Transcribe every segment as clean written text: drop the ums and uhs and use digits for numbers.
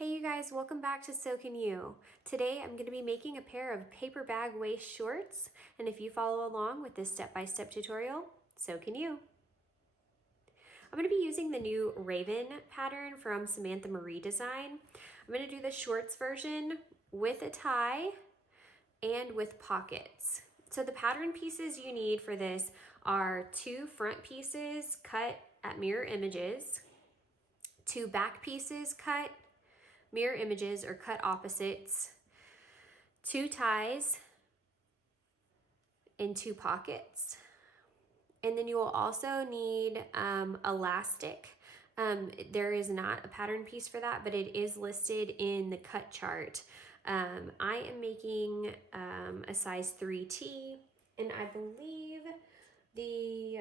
Hey you guys, welcome back to So Can You. Today I'm going to be making a pair of paper bag waist shorts, and if you follow along with this step-by-step tutorial, so can you. I'm going to be using the new Raven pattern from Samantha Marie Design. I'm going to do the shorts version with a tie and with pockets. So the pattern pieces you need for this are 2 front pieces cut at mirror images, 2 back pieces cut mirror images or cut opposites, 2 ties, and 2 pockets. And then you will also need elastic. There is not a pattern piece for that, but it is listed in the cut chart. I am making a size 3T, and I believe the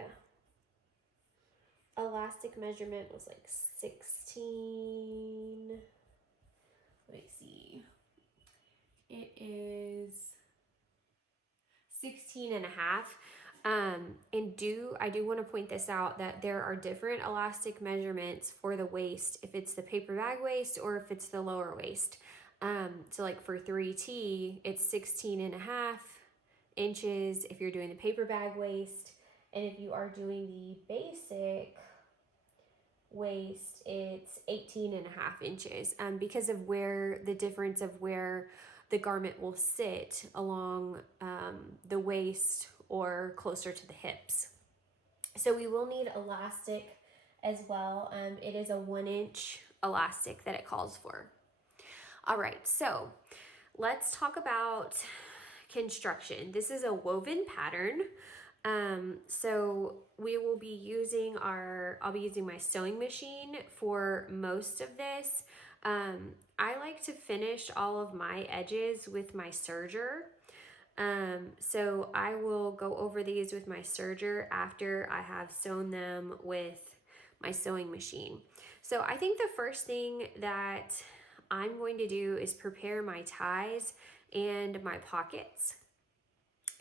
elastic measurement was like 16. Let me see. It is 16 and a half. I do want to point this out that there are different elastic measurements for the waist, if it's the paper bag waist or if it's the lower waist. So like for 3T, it's 16 and a half inches if you're doing the paper bag waist. And if you are doing the basic waist, it's 18 and a half inches because of where the difference of where the garment will sit along the waist or closer to the hips. So we will need elastic as well. It is a 1-inch elastic that it calls for. All right, so let's talk about construction. This is a woven pattern. So we will be using I'll be using my sewing machine for most of this. I like to finish all of my edges with my serger. So I will go over these with my serger after I have sewn them with my sewing machine. So I think the first thing that I'm going to do is prepare my ties and my pockets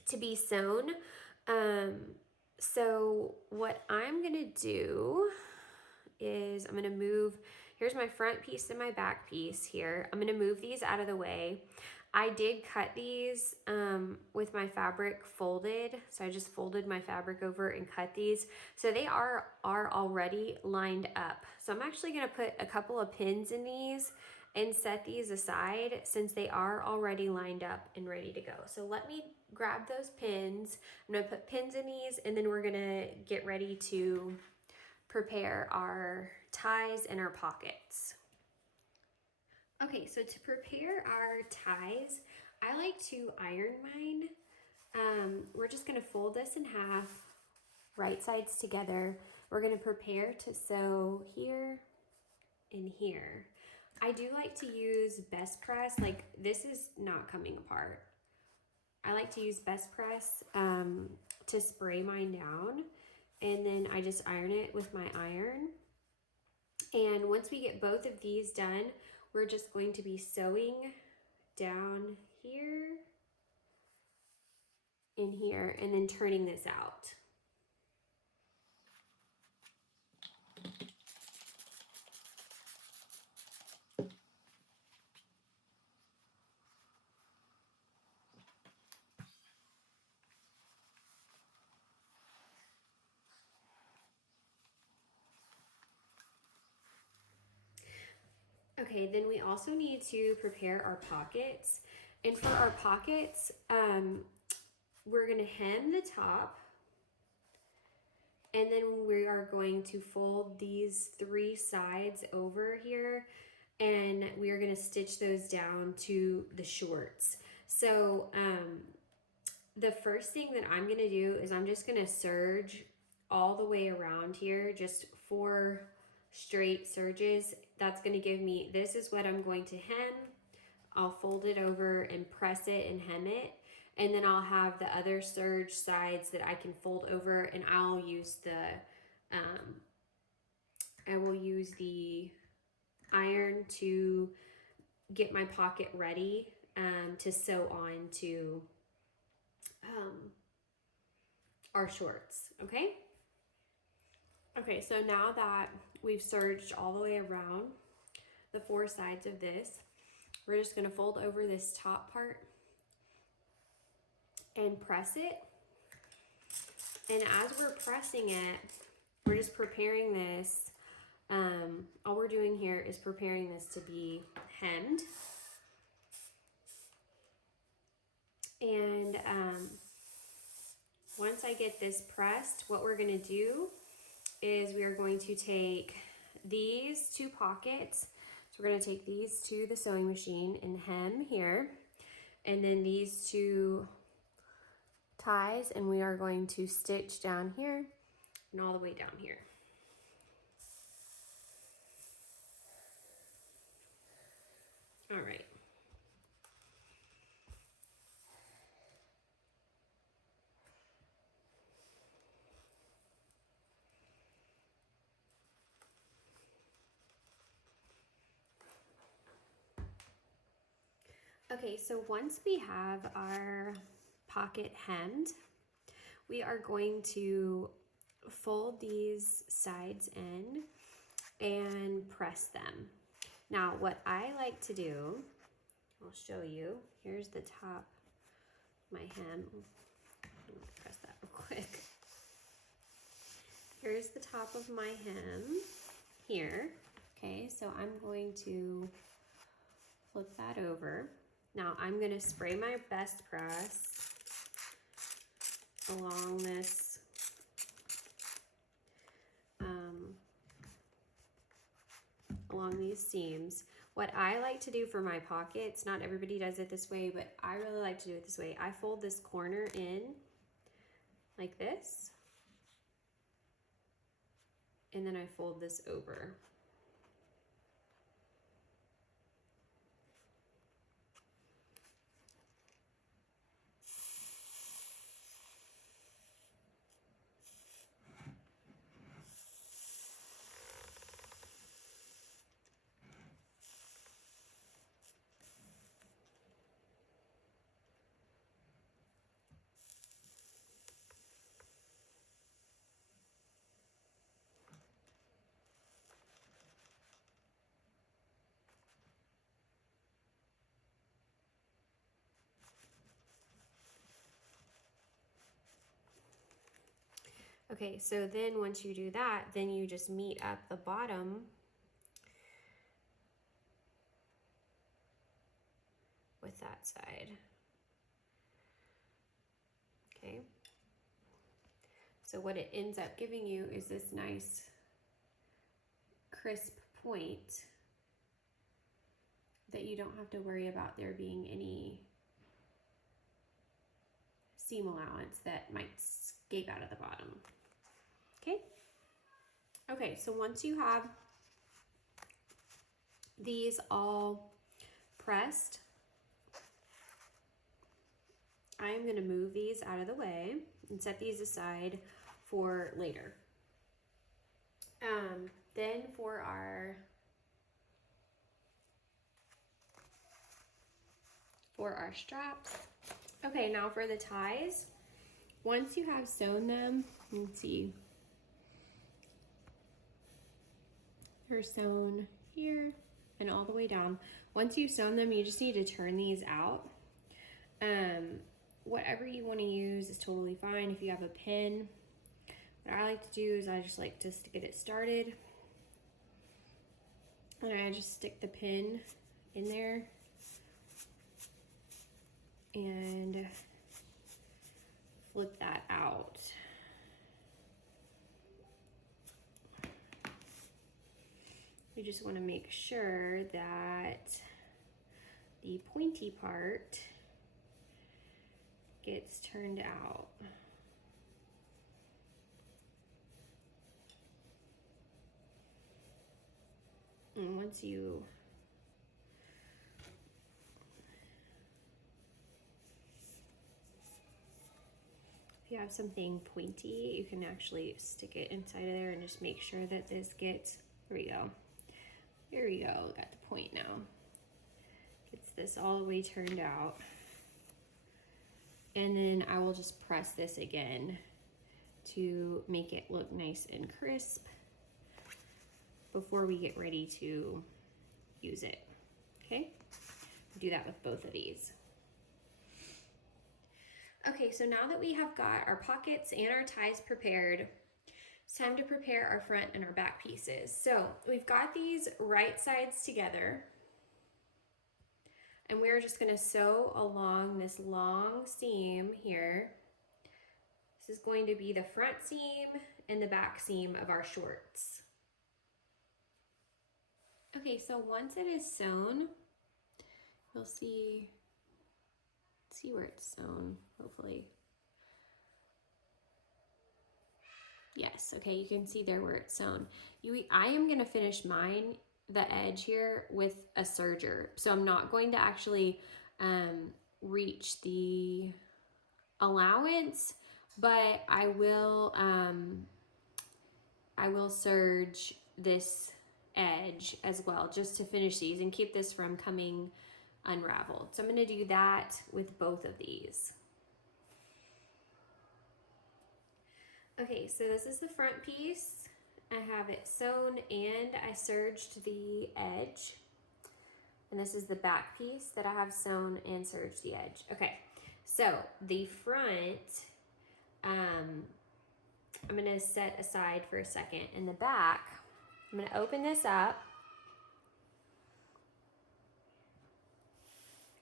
to be sewn. So what I'm gonna do is I'm gonna move, here's my front piece and my back piece here. I'm gonna move these out of the way. I did cut these with my fabric folded. So I just folded my fabric over and cut these. So they are already lined up. So I'm actually gonna put a couple of pins in these and set these aside since they are already lined up and ready to go. So let me grab those pins. I'm gonna put pins in these and then we're gonna get ready to prepare our ties and our pockets. Okay, so to prepare our ties, I like to iron mine. We're just gonna fold this in half, right sides together. We're gonna prepare to sew here and here. I do like to use best press, like this is not coming apart. I like to use best press to spray mine down, and then I just iron it with my iron. And once we get both of these done, we're just going to be sewing down here and here, and then turning this out. Okay, then we also need to prepare our pockets. And for our pockets, we're gonna hem the top, and then we are going to fold these 3 sides over here, and we are gonna stitch those down to the shorts. So the first thing that I'm gonna do is I'm just gonna serge all the way around here, just 4 straight serges. That's gonna give me, this is what I'm going to hem. I'll fold it over and press it and hem it. And then I'll have the other serge sides that I can fold over, and I'll use the, I will use the iron to get my pocket ready to sew on to our shorts, okay? Okay, so now that we've serged all the way around, the 4 sides of this. We're just gonna fold over this top part and press it. And as we're pressing it, we're just preparing this. All we're doing here is preparing this to be hemmed. And once I get this pressed, what we're gonna do is we are going to take these 2 pockets. So we're gonna take these to the sewing machine and hem here. And then these 2 ties, and we are going to stitch down here and all the way down here. All right. Okay, so once we have our pocket hemmed, we are going to fold these sides in and press them. Now, what I like to do, I'll show you. Here's the top of my hem. Let me press that real quick. Here's the top of my hem here. Okay, so I'm going to flip that over. Now I'm going to spray my best press along this along these seams. What I like to do for my pockets, not everybody does it this way, but I really like to do it this way. I fold this corner in like this, and then I fold this over. Okay, so then once you do that, then you just meet up the bottom with that side. Okay. So what it ends up giving you is this nice crisp point that you don't have to worry about there being any seam allowance that might escape out of the bottom. Okay. Okay, so once you have these all pressed, I'm going to move these out of the way and set these aside for later. Then for our straps. Okay, now for the ties. Once you have sewn them, let's see. They're sewn here and all the way down. Once you've sewn them, you just need to turn these out. Whatever you want to use is totally fine. If you have a pin, what I like to do is I just like to get it started. And I just stick the pin in there and flip that out. You just want to make sure that the pointy part gets turned out. And once you if you have something pointy, you can actually stick it inside of there and just make sure that this gets, there we go. There we go, got the point now. Gets this all the way turned out. And then I will just press this again to make it look nice and crisp before we get ready to use it, okay? Do that with both of these. Okay, so now that we have got our pockets and our ties prepared, it's time to prepare our front and our back pieces. So we've got these right sides together, and we're just gonna sew along this long seam here. This is going to be the front seam and the back seam of our shorts. Okay, so once it is sewn, you'll see where it's sewn, hopefully. Yes, okay, you can see there where it's sewn. I am gonna finish mine, the edge here, with a serger. So I'm not going to actually reach the allowance, but I will serge this edge as well, just to finish these and keep this from coming unraveled. So I'm gonna do that with both of these. Okay, so this is the front piece. I have it sewn and I serged the edge. And this is the back piece that I have sewn and serged the edge. Okay, so the front, I'm gonna set aside for a second. In the back, I'm gonna open this up.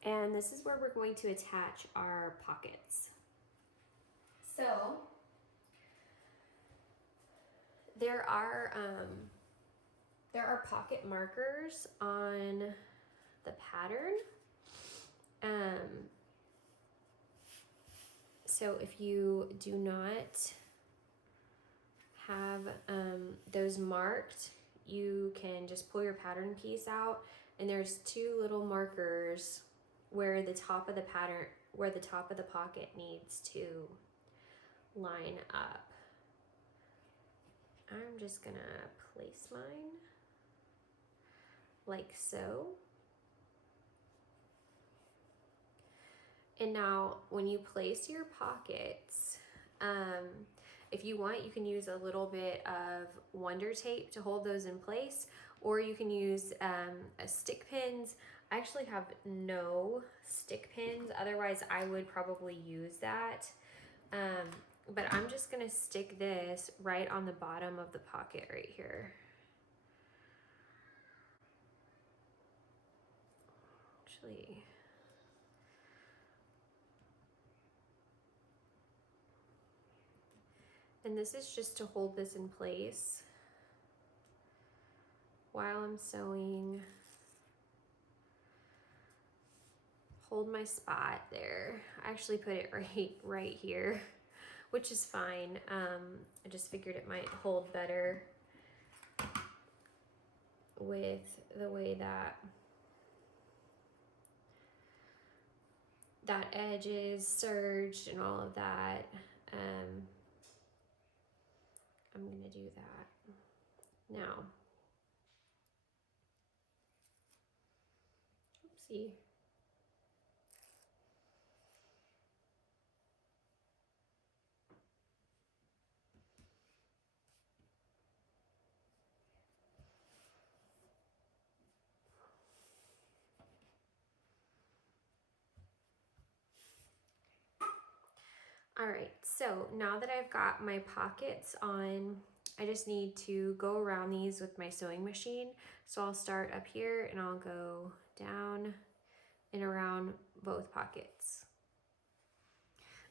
And this is where we're going to attach our pockets. So, there are pocket markers on the pattern. So if you do not have those marked, you can just pull your pattern piece out, and there's two little markers where the top of the pattern, where the top of the pocket needs to line up. I'm just gonna place mine like so. And now when you place your pockets, if you want, you can use a little bit of Wondertape to hold those in place, or you can use a stick pins. I actually have no stick pins, otherwise I would probably use that. But I'm just gonna stick this right on the bottom of the pocket right here. Actually, and this is just to hold this in place while I'm sewing. Hold my spot there. I actually put it right here, which is fine. I just figured it might hold better with the way that edge is serged and all of that. I'm gonna do that now. Oopsie. All right, so now that I've got my pockets on, I just need to go around these with my sewing machine. So I'll start up here and I'll go down and around both pockets.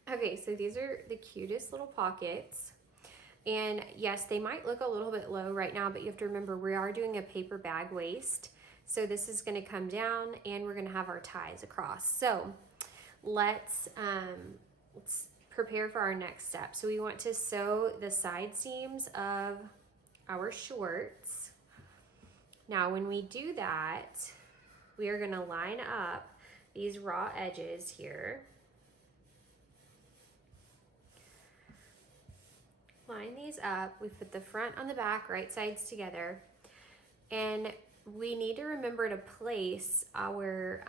Okay, so these are the cutest little pockets. And yes, they might look a little bit low right now, but you have to remember we are doing a paper bag waist. So this is gonna come down and we're gonna have our ties across. So let's prepare for our next step. So we want to sew the side seams of our shorts. Now when we do that, we are gonna line up these raw edges here. Line these up, we put the front on the back, right sides together, and we need to remember to place our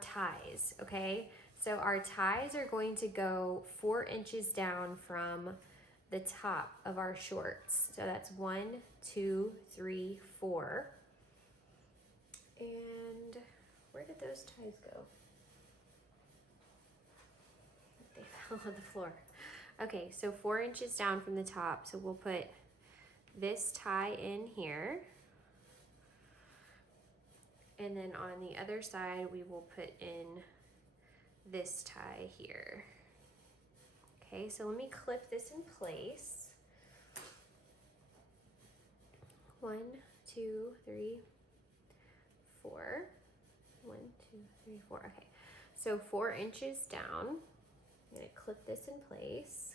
ties, okay? So our ties are going to go 4 inches down from the top of our shorts. So that's 1, 2, 3, 4. And where did those ties go? They fell on the floor. Okay, so 4 inches down from the top. So we'll put this tie in here. And then on the other side, we will put in this tie here. Okay, so let me clip this in place. 1, 2, 3, 4. 1, 2, 3, 4. Okay, so 4 inches down. I'm going to clip this in place.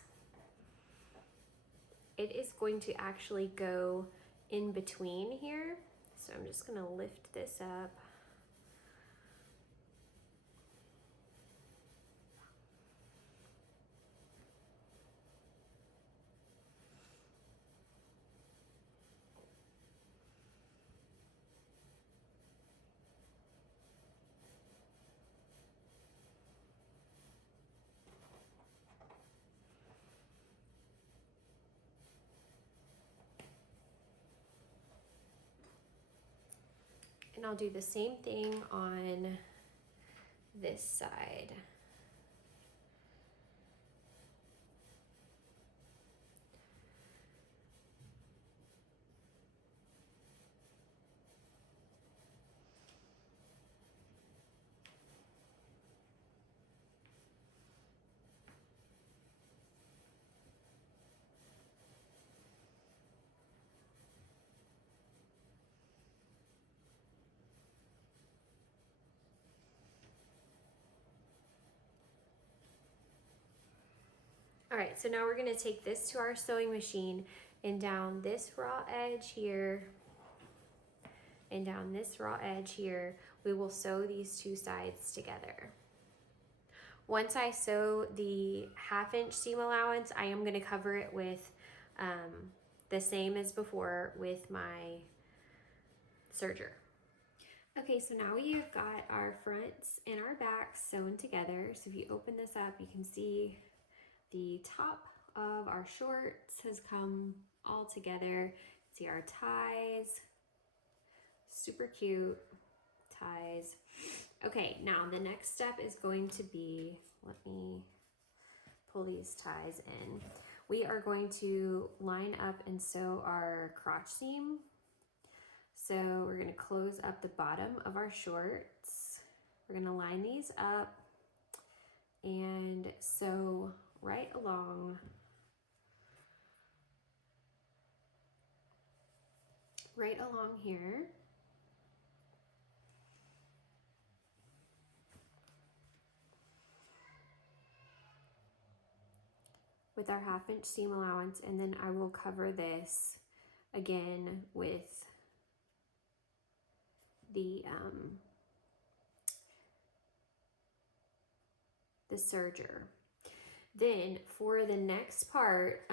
It is going to actually go in between here. So I'm just going to lift this up. And I'll do the same thing on this side. All right, so now we're gonna take this to our sewing machine and down this raw edge here and down this raw edge here, we will sew these two sides together. Once I sew the 1/2 inch seam allowance, I am gonna cover it with the same as before with my serger. Okay, so now we've got our fronts and our backs sewn together. So if you open this up, you can see the top of our shorts has come all together. See our ties, super cute ties. Okay, now the next step is going to be, let me pull these ties in. We are going to line up and sew our crotch seam. So we're going to close up the bottom of our shorts. We're going to line these up and sew right along here. With our 1/2 inch seam allowance, and then I will cover this again with the serger. Then for the next part,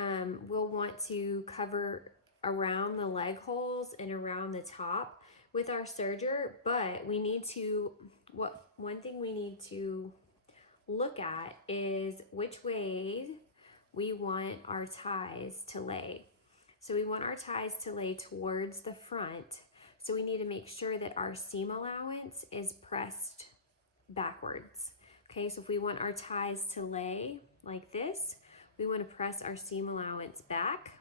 we'll want to cover around the leg holes and around the top with our serger, but we need to, one thing we need to look at is which way we want our ties to lay. So we want our ties to lay towards the front. So we need to make sure that our seam allowance is pressed backwards. Okay, so if we want our ties to lay like this, we want to press our seam allowance back.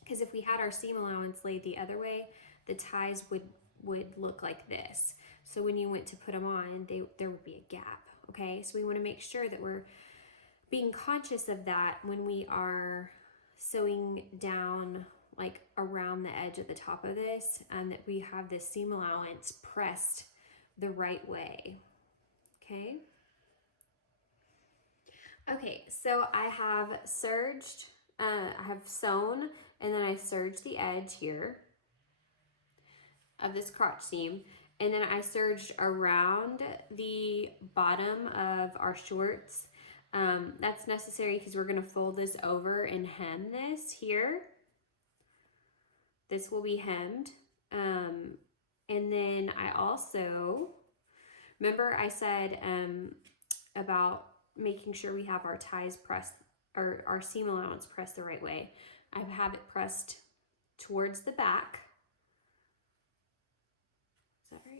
Because if we had our seam allowance laid the other way, the ties would look like this. So when you went to put them on, there would be a gap. Okay, so we want to make sure that we're being conscious of that when we are sewing down like around the edge at the top of this, and that we have this seam allowance pressed the right way. Okay. Okay, so I have serged, I have sewn, and then I serged the edge here of this crotch seam, and then I serged around the bottom of our shorts. That's necessary because we're going to fold this over and hem this here. This will be hemmed. And then I also, remember I said about making sure we have our ties pressed, or our seam allowance pressed the right way. I have it pressed towards the back. Is that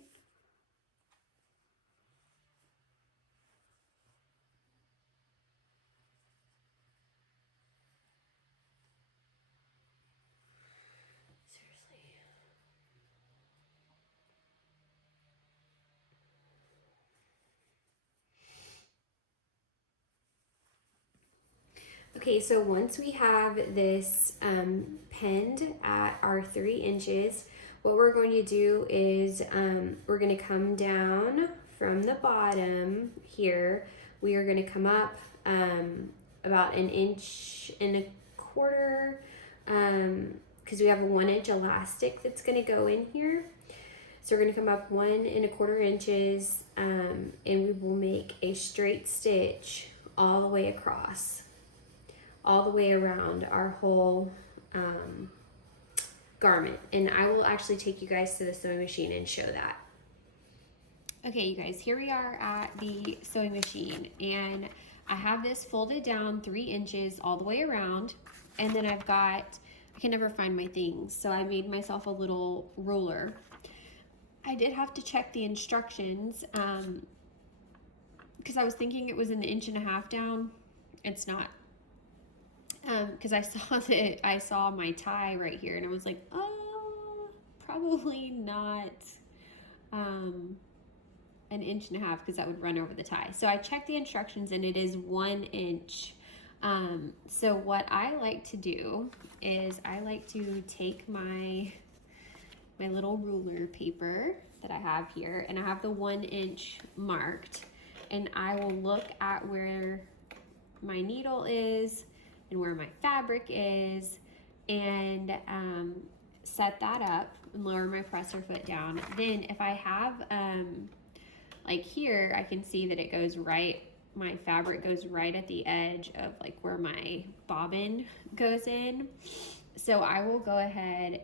Okay, so once we have this pinned at our 3 inches, what we're going to do is we're going to come down from the bottom here. We are going to come up about 1.25 inches because we have a 1 inch elastic that's going to go in here. So we're going to come up 1.25 inches and we will make a straight stitch all the way across, all the way around our whole garment. And I will actually take you guys to the sewing machine and show that. Okay, you guys, here we are at the sewing machine, and I have this folded down 3 inches all the way around, and then I've got, I can never find my things, so I made myself a little ruler. I did have to check the instructions because I was thinking it was 1.5 inches down. It's not. Because I saw my tie right here, and I was like, oh, probably not 1.5 inches because that would run over the tie. So I checked the instructions, and it is 1 inch. So what I like to do is I like to take my little ruler paper that I have here, and I have the 1 inch marked, and I will look at where my needle is and where my fabric is, and set that up and lower my presser foot down. Then if I have like here, I can see that it goes right, my fabric goes right at the edge of like where my bobbin goes in. So I will go ahead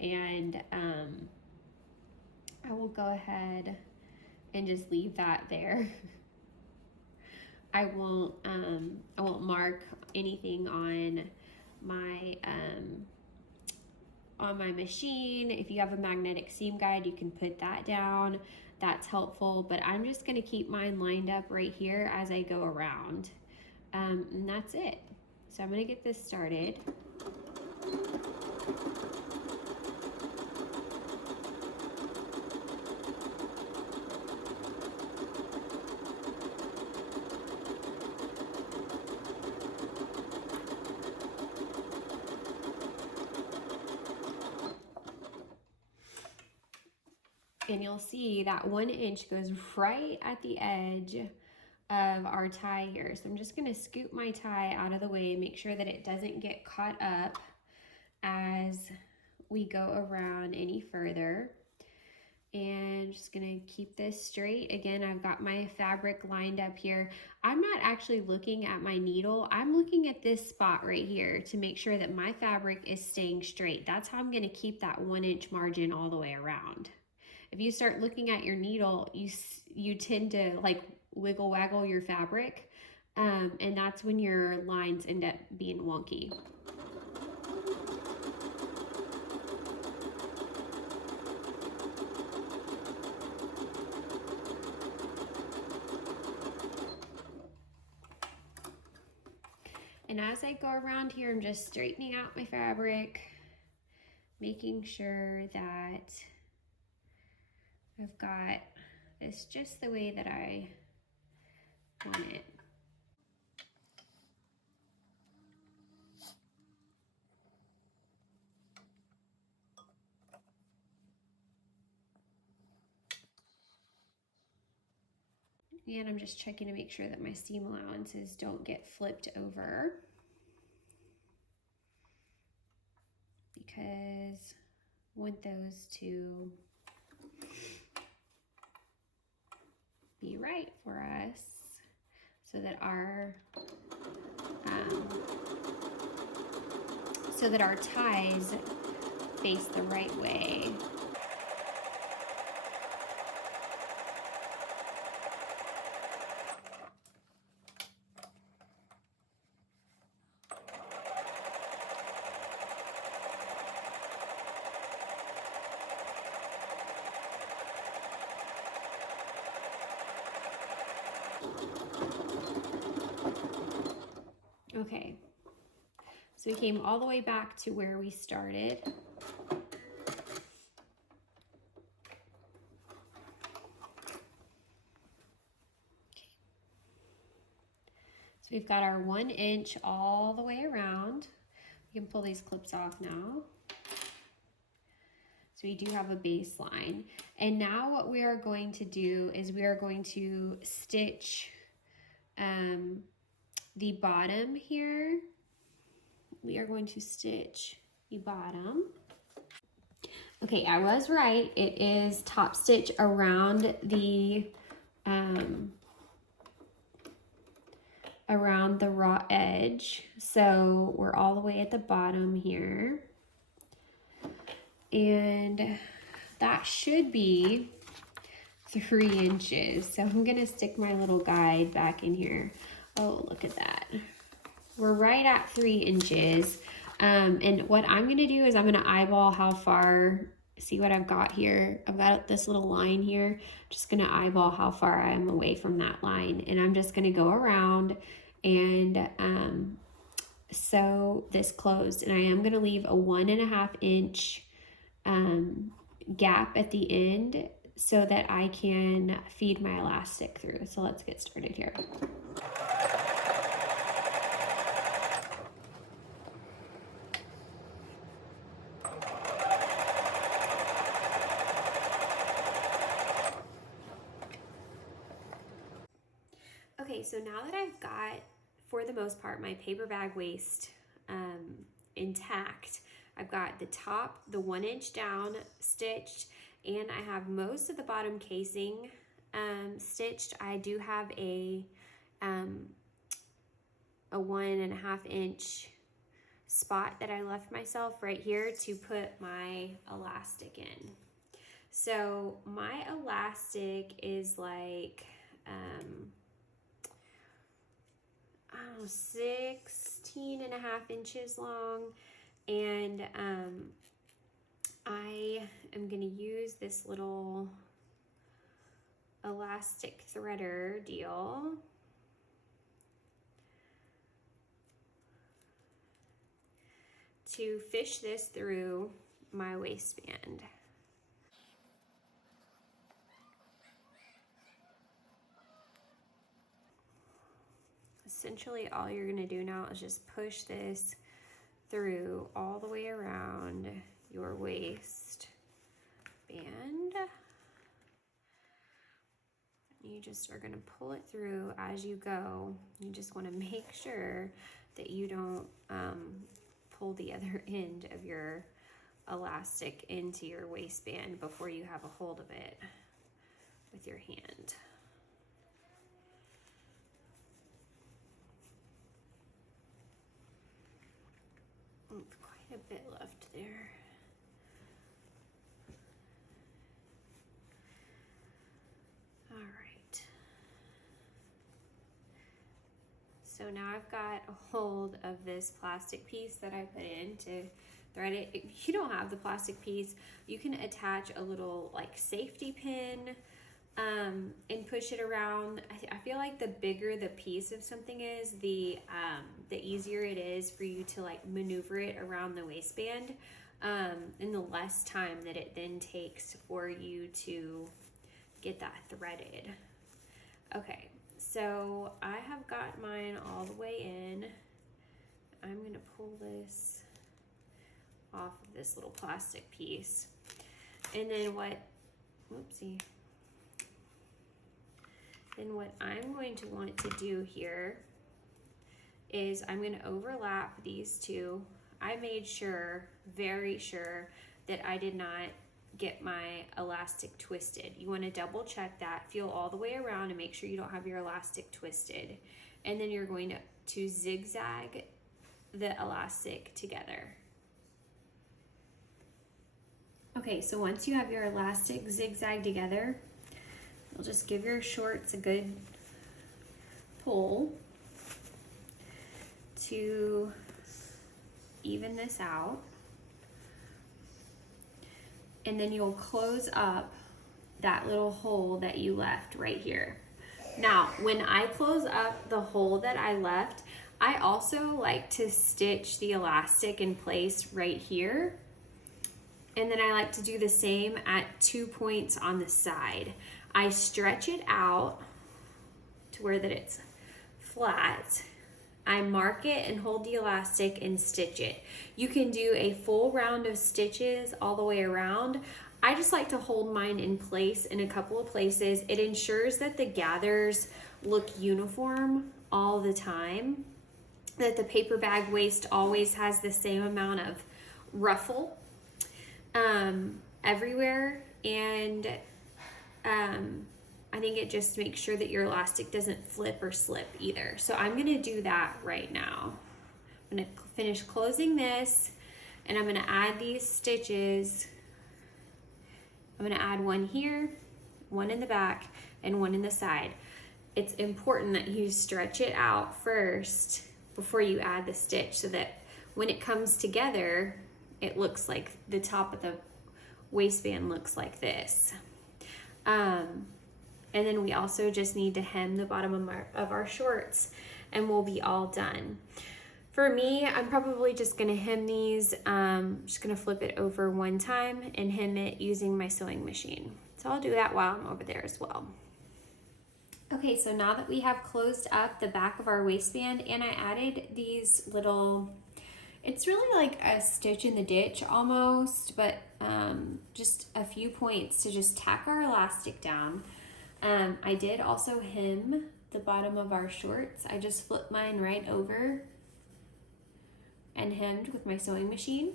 and just leave that there. I won't mark anything on my machine. If you have a magnetic seam guide, you can put that down. That's helpful, but I'm just gonna keep mine lined up right here as I go around. And that's it. So I'm gonna get this started. And you'll see that 1 inch goes right at the edge of our tie here. So I'm just gonna scoop my tie out of the way and make sure that it doesn't get caught up as we go around any further. And just gonna keep this straight. Again, I've got my fabric lined up here. I'm not actually looking at my needle. I'm looking at this spot right here to make sure that my fabric is staying straight. That's how I'm gonna keep that 1 inch margin all the way around. If you start looking at your needle, you tend to like wiggle waggle your fabric, and that's when your lines end up being wonky. And as I go around here, I'm just straightening out my fabric, making sure that I've got this just the way that I want it. And I'm just checking to make sure that my seam allowances don't get flipped over, because I want those to be right for us so that our ties face the right way. Okay, so we came all the way back to where we started. So we We've got our 1 inch all the way around. We can pull these clips off now. So we do have a baseline. And now what we are going to do is we are going to stitch the bottom here. We are going to stitch the bottom. Okay, I was right. It is top stitch around the raw edge. So we're all the way at the bottom here. And that should be 3 inches. So I'm gonna stick my little guide back in here. Oh, look at that. We're right at 3 inches. And what I'm gonna do is I'm gonna eyeball how far, see what I've got here. I've got this little line here. Just gonna eyeball how far I am away from that line. And I'm just gonna go around and sew this closed. And I am gonna leave a 1.5 inch gap at the end so that I can feed my elastic through. So let's get started here. Okay, so now that I've got, for the most part, my paper bag waist intact, I've got the top, the 1 inch down stitched, and I have most of the bottom casing stitched. I do have a 1.5 inch spot that I left myself right here to put my elastic in. So my elastic is like, I don't know, 16.5 inches long. And I am going to use this little elastic threader deal to fish this through my waistband. Essentially all you're going to do now is just push this through all the way around your waist band. You just are going to pull it through as you go. You just want to make sure that you don't pull the other end of your elastic into your waistband before you have a hold of it with your hand. Quite a bit left there. All right. So now I've got a hold of this plastic piece that I put in to thread it. If you don't have the plastic piece, you can attach a little like safety pin and push it around. I feel like the bigger the piece of something is, the easier it is for you to like maneuver it around the waistband, and the less time that it then takes for you to get that threaded. Okay, so I have got mine all the way in. I'm gonna pull this off of this little plastic piece. And then what I'm going to want to do here is I'm going to overlap these two. I made sure, very sure, that I did not get my elastic twisted. You want to double check that, feel all the way around and make sure you don't have your elastic twisted. And then you're going to zigzag the elastic together. Okay, so once you have your elastic zigzag together, you'll just give your shorts a good pull to even this out. And then you'll close up that little hole that you left right here. Now, when I close up the hole that I left, I also like to stitch the elastic in place right here. And then I like to do the same at 2 points on the side. I stretch it out to where that it's flat, I mark it and hold the elastic and stitch it. You can do a full round of stitches all the way around. I just like to hold mine in place in a couple of places. It ensures that the gathers look uniform all the time, that the paper bag waist always has the same amount of ruffle everywhere, and I think it just makes sure that your elastic doesn't flip or slip either. So I'm gonna do that right now. I'm gonna finish closing this, and I'm gonna add these stitches. I'm gonna add one here, one in the back, and one in the side. It's important that you stretch it out first before you add the stitch, so that when it comes together, it looks like the top of the waistband looks like this. And then we also just need to hem the bottom of our shorts, and we'll be all done. For me, I'm probably just gonna hem these, just gonna flip it over one time and hem it using my sewing machine. So I'll do that while I'm over there as well. Okay, so now that we have closed up the back of our waistband, and I added these little, it's really like a stitch in the ditch almost, but just a few points to just tack our elastic down. I did also hem the bottom of our shorts. I just flipped mine right over and hemmed with my sewing machine.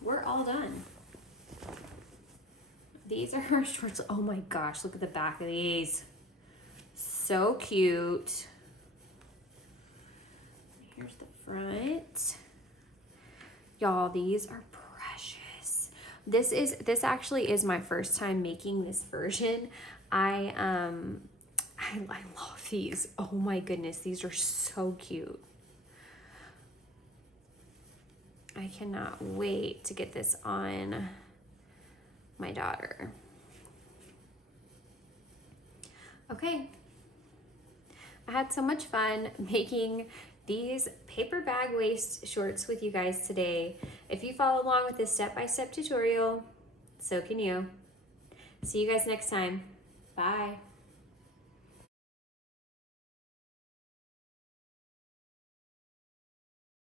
We're all done. These are our shorts. Oh my gosh, look at the back of these. So cute. Here's the front. Y'all, these are precious. This actually is my first time making this version. I love these. Oh my goodness, these are so cute. I cannot wait to get this on my daughter. Okay. I had so much fun making these paper bag waist shorts with you guys today. If you follow along with this step-by-step tutorial, so can you. See you guys next time. Bye.